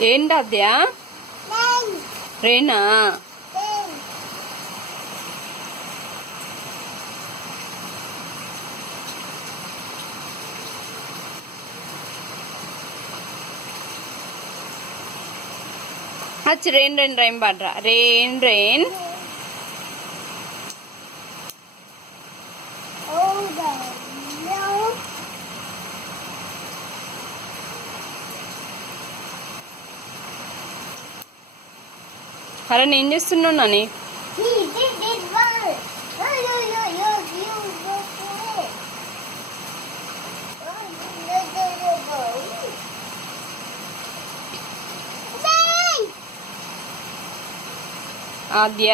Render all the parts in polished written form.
ఏంటద్యా రేనా అచ్చి రెయిన్ రెయిన్ రైన్ పాడరా రెయిన్ రెయిన్ అరే నేను చేస్తున్నాను నాని ఆద్య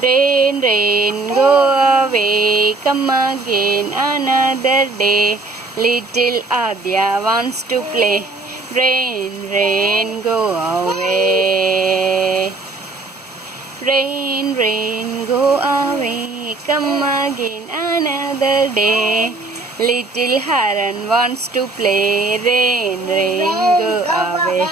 rain rain go away come again another day little Adya wants to play rain rain go away rain rain go away come again another day little Haran wants to play rain rain go away